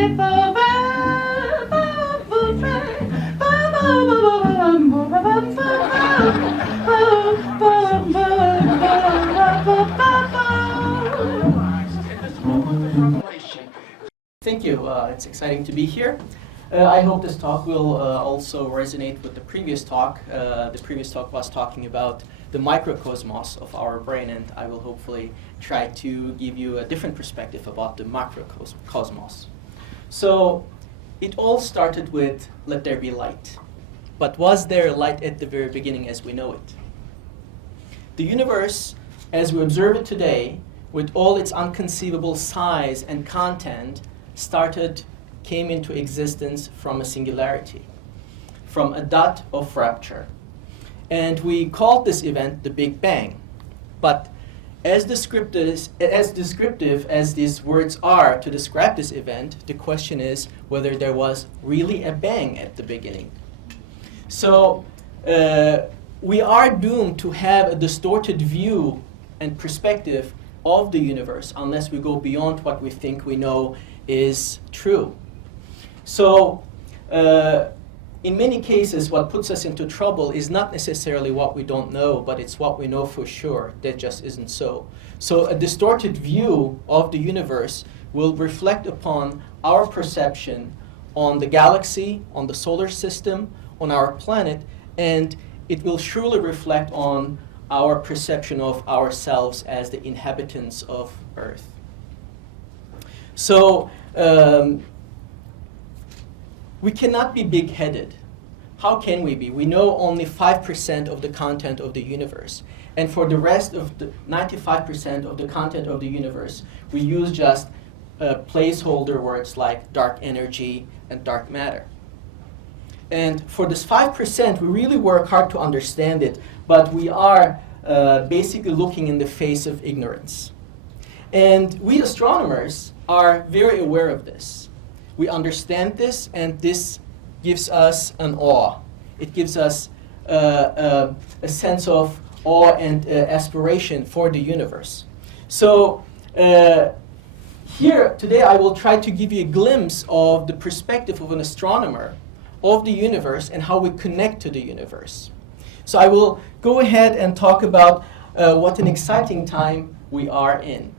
Thank you. It's exciting to be here. I hope this talk will also resonate with the previous talk. The previous talk was talking about the microcosmos of our brain, and I will hopefully try to give you a different perspective about the macrocosmos. So it all started with "Let there be light." But was there light at the very beginning as we know it? The universe, as we observe it today, with all its unconceivable size and content, came into existence from a singularity, from a dot of rupture. And we called this event the Big Bang. But as descriptive as these words are to describe this event, the question is whether there was really a bang at the beginning. So we are doomed to have a distorted view and perspective of the universe unless we go beyond what we think we know is true. So in many cases, what puts us into trouble is not necessarily what we don't know, but it's what we know for sure that just isn't so. So a distorted view of the universe will reflect upon our perception on the galaxy, on the solar system, on our planet, and it will surely reflect on our perception of ourselves as the inhabitants of Earth. So we cannot be big-headed. How can we be? We know only 5% of the content of the universe. And for the rest of the 95% of the content of the universe, we use just placeholder words like dark energy and dark matter. And for this 5%, we really work hard to understand it, but we are basically looking in the face of ignorance. And we astronomers are very aware of this. We understand this, and this gives us an awe. It gives us a sense of awe and aspiration for the universe. So here today I will try to give you a glimpse of the perspective of an astronomer of the universe and how we connect to the universe. So I will go ahead and talk about what an exciting time we are in.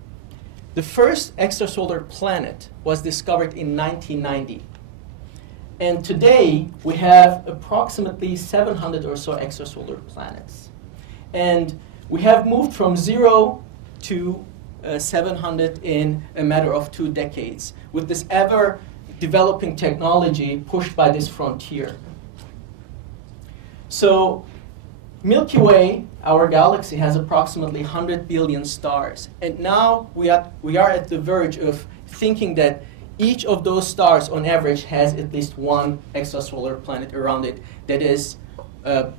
The first extrasolar planet was discovered in 1990. And today, we have approximately 700 or so extrasolar planets. And we have moved from 0 to 700 in a matter of 2 decades, with this ever-developing technology pushed by this frontier. So Milky Way, our galaxy, has approximately 100 billion stars. And now we are at the verge of thinking that each of those stars, on average, has at least one extrasolar planet around it that is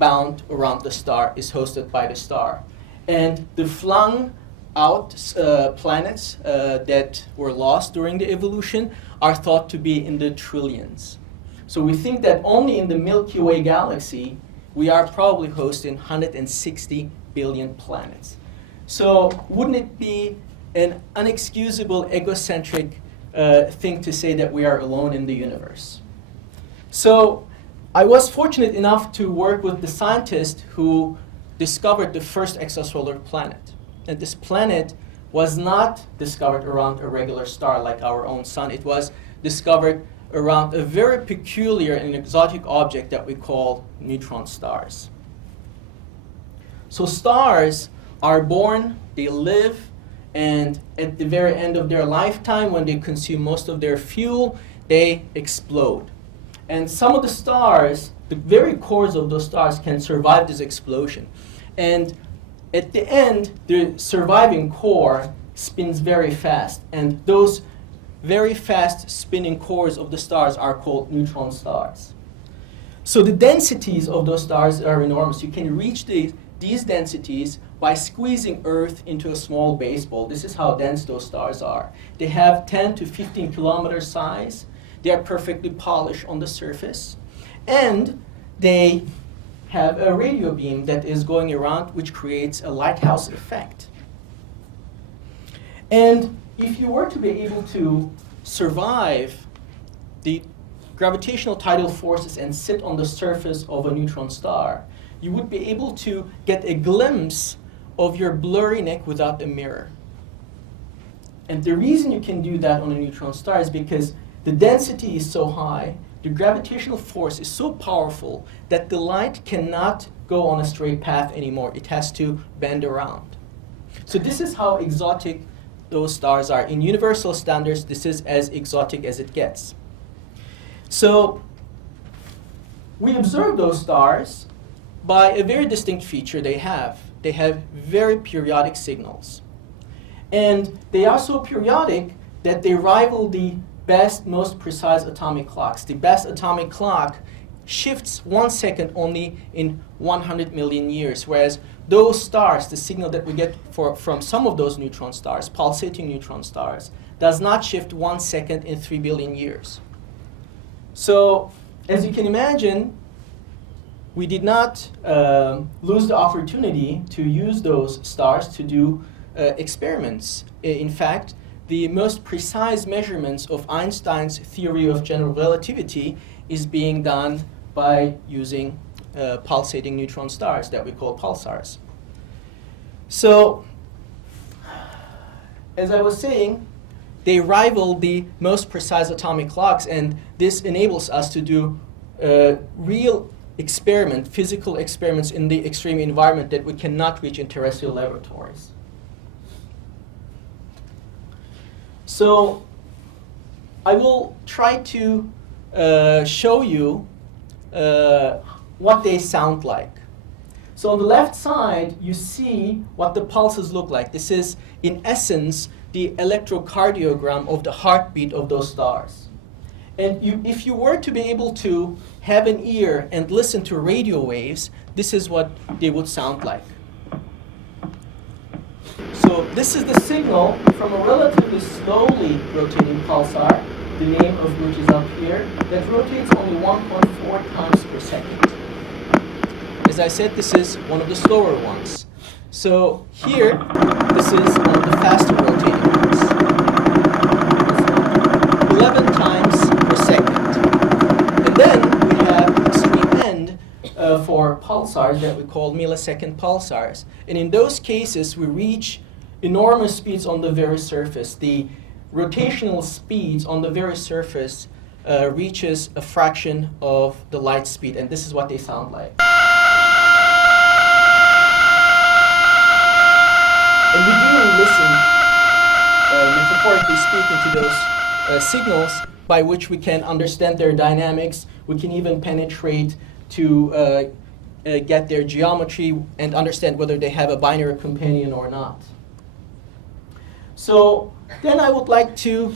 bound around the star, is hosted by the star. And the flung out planets that were lost during the evolution are thought to be in the trillions. So we think that only in the Milky Way galaxy, we are probably hosting 160 billion planets. So wouldn't it be an unexcusable, egocentric thing to say that we are alone in the universe? So I was fortunate enough to work with the scientist who discovered the first extrasolar planet. And this planet was not discovered around a regular star like our own sun. It was discovered around a very peculiar and exotic object that we call neutron stars. So stars are born, they live, and at the very end of their lifetime, when they consume most of their fuel, they explode. And some of the stars, the very cores of those stars, can survive this explosion. And at the end, the surviving core spins very fast, and those very fast spinning cores of the stars are called neutron stars. So the densities of those stars are enormous. You can reach these densities by squeezing Earth into a small baseball. This is how dense those stars are. They have 10 to 15 kilometer size. They are perfectly polished on the surface. And they have a radio beam that is going around, which creates a lighthouse effect. And if you were to be able to survive the gravitational tidal forces and sit on the surface of a neutron star, you would be able to get a glimpse of your blurry neck without a mirror. And the reason you can do that on a neutron star is because the density is so high, the gravitational force is so powerful that the light cannot go on a straight path anymore. It has to bend around. So this is how exotic those stars are. In universal standards, this is as exotic as it gets. So we observe those stars by a very distinct feature they have. They have very periodic signals. And they are so periodic that they rival the best, most precise atomic clocks. The best atomic clock shifts 1 second only in 100 million years, whereas those stars, the signal that we get from some of those neutron stars, pulsating neutron stars, does not shift 1 second in 3 billion years. So, as you can imagine, we did not lose the opportunity to use those stars to do experiments. In fact, the most precise measurements of Einstein's theory of general relativity is being done by using pulsating neutron stars that we call pulsars. So, as I was saying, they rival the most precise atomic clocks, and this enables us to do real physical experiments in the extreme environment that we cannot reach in terrestrial laboratories. So I will try to show you what they sound like. So on the left side, you see what the pulses look like. This is, in essence, the electrocardiogram of the heartbeat of those stars. And if you were to be able to have an ear and listen to radio waves, this is what they would sound like. So this is the signal from a relatively slowly rotating pulsar, the name of which is up here, that rotates only 1.4 times per second. As I said, this is one of the slower ones. So here, this is one of the faster rotating ones. 11 times per second. And then we have extreme end for pulsars that we call millisecond pulsars. And in those cases, we reach enormous speeds on the very surface. The rotational speeds on the very surface reaches a fraction of the light speed, and this is what they sound like. And we do listen, metaphorically speaking, to those signals by which we can understand their dynamics. We can even penetrate to get their geometry and understand whether they have a binary companion or not. So then I would like to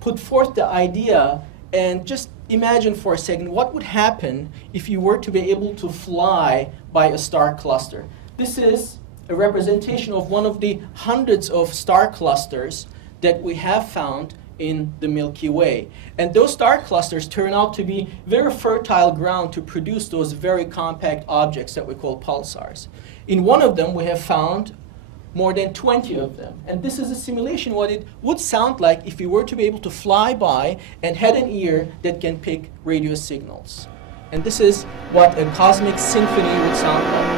put forth the idea and just imagine for a second what would happen if you were to be able to fly by a star cluster. This is a representation of one of the hundreds of star clusters that we have found in the Milky Way. And those star clusters turn out to be very fertile ground to produce those very compact objects that we call pulsars. In one of them, we have found more than 20 of them. And this is a simulation what it would sound like if you were to be able to fly by and had an ear that can pick radio signals. And this is what a cosmic symphony would sound like.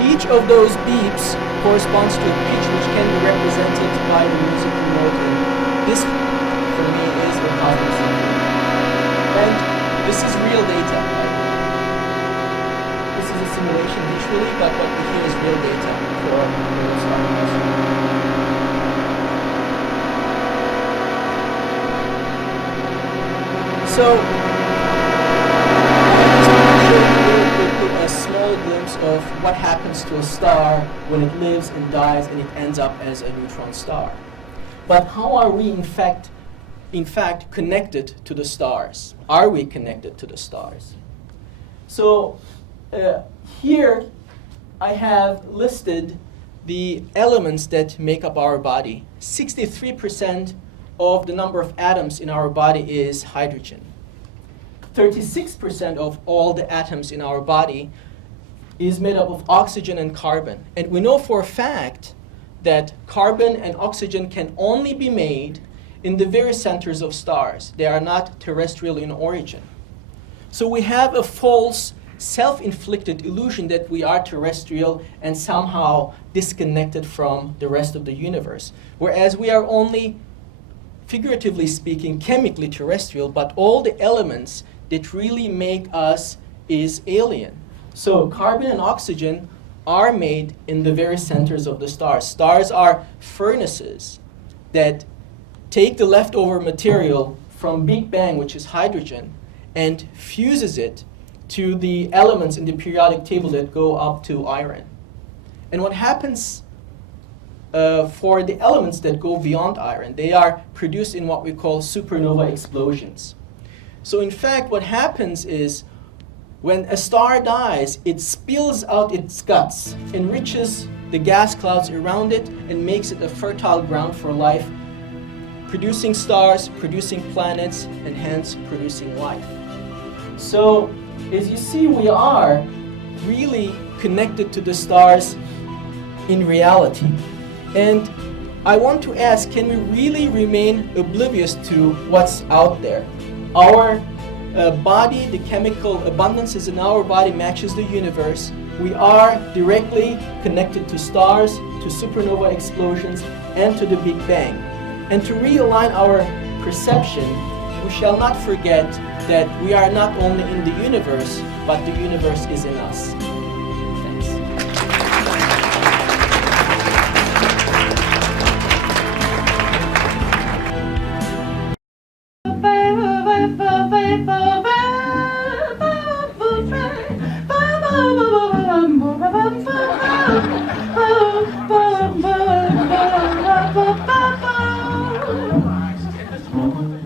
Each of those beeps corresponds to a pitch which can be represented by the musical note, and this, for me, is a cosmic symphony. And this is real data, right? This is a simulation visually, but what we hear is real data for the star cluster. So, a small glimpse of what happens to a star when it lives and dies and it ends up as a neutron star. But how are we in fact connected to the stars? Are we connected to the stars? So here I have listed the elements that make up our body. 63% of the number of atoms in our body is hydrogen. 36% of all the atoms in our body is made up of oxygen and carbon. And we know for a fact that carbon and oxygen can only be made in the very centers of stars. They are not terrestrial in origin. So we have a false, self-inflicted illusion that we are terrestrial and somehow disconnected from the rest of the universe. Whereas we are only, figuratively speaking, chemically terrestrial, but all the elements that really make us is alien. So carbon and oxygen are made in the very centers of the stars. Stars are furnaces that take the leftover material from Big Bang, which is hydrogen, and fuses it to the elements in the periodic table that go up to iron. And what happens for the elements that go beyond iron, they are produced in what we call supernova explosions. So in fact, what happens is when a star dies, it spills out its guts, enriches the gas clouds around it, and makes it a fertile ground for life, producing stars, producing planets, and hence producing life. So as you see, we are really connected to the stars in reality. And I want to ask, can we really remain oblivious to what's out there? Our body, the chemical abundances in our body matches the universe. We are directly connected to stars, to supernova explosions, and to the Big Bang. And to realign our perception, we shall not forget that we are not only in the universe, but the universe is in us.